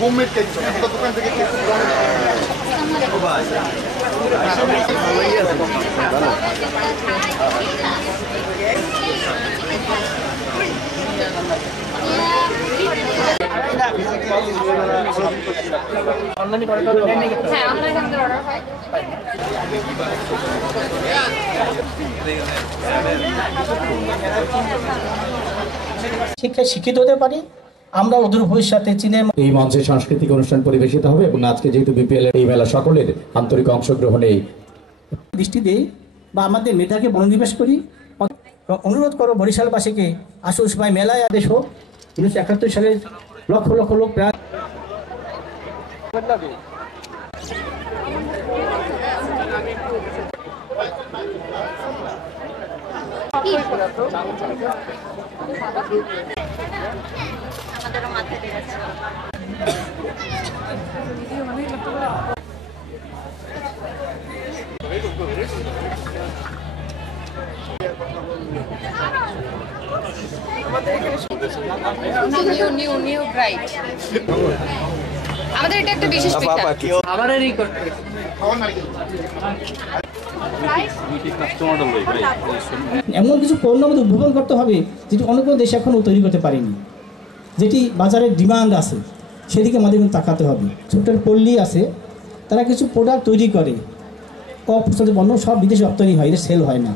Homemade cake দোকান থেকে cake শিক্ষায় শিক্ষিত হতে পারি আমরা অদূর ভবিষ্যতে চীনের এই মঞ্চে সাংস্কৃতিক অনুষ্ঠান পরিবেশিত হবে এবং আজকে যেহেতু বিপিএল এই মেলা সকলের আন্তরিক অংশগ্রহণে দৃষ্টি দেই বা আমাদের মেধাকে মনোনিবেশ করি। অনুরোধ করো বরিশালবাসীকে আসুন সবাই মেলায় আদেশ হোক। 1971 সালের লক্ষ লক্ষ লোক প্রায় আমাদের এটা একটা বিশেষ পিঠা। এমন কিছু পণ্য আমাদের উদ্ভাবন করতে হবে যেটি অন্য কোনো দেশ এখনও তৈরি করতে পারেনি, যেটি বাজারের ডিমান্ড আছে সেদিকে আমাদের কিন্তু তাকাতে হবে। ছোট্ট পল্লী আছে, তারা কিছু প্রোডাক্ট তৈরি করে, অপ্রচলিত পণ্য সব বিদেশে রপ্তানি হয়, এদের সেল হয় না।